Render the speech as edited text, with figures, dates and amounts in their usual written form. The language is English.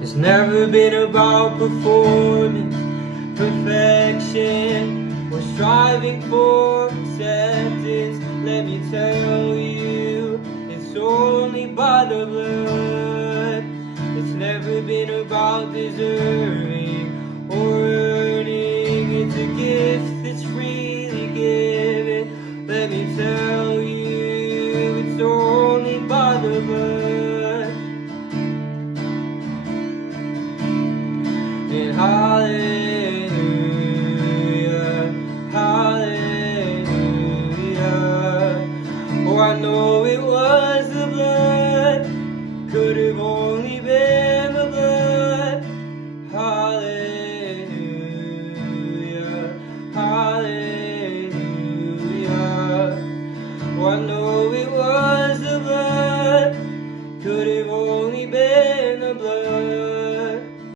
It's never been about performing perfection or striving for acceptance. Let me tell you, it's only by the blood. It's never been about deserving or earning. It's a gift that's freely given. Let me tell you, it's only by the blood. And hallelujah, hallelujah. Oh, I know it was the blood, could have only been the blood. Hallelujah, hallelujah. Oh, I know it was the blood, could have only been the blood.